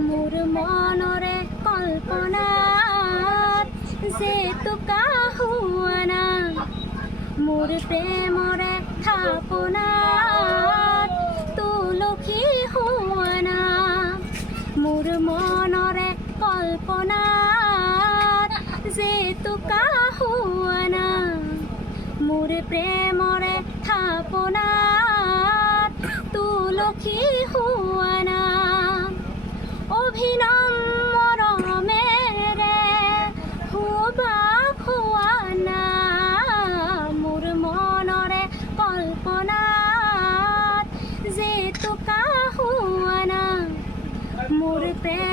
মোর মনরে কল্পনাত যে তোকা হুয়ানা মোর প্রেমরে থাপনাত তুলসী হুয়ানা মোর মনরে কল্পনাত যে তোকা হুয়ানা মোর প্রেমরে থাপনাত তুলসী হুয়ানা অভিনম্র মেরে হুবা খুয়ানা মোর মনরে কল্পনাত যে তোকা হুয়ানা মোর প্রেম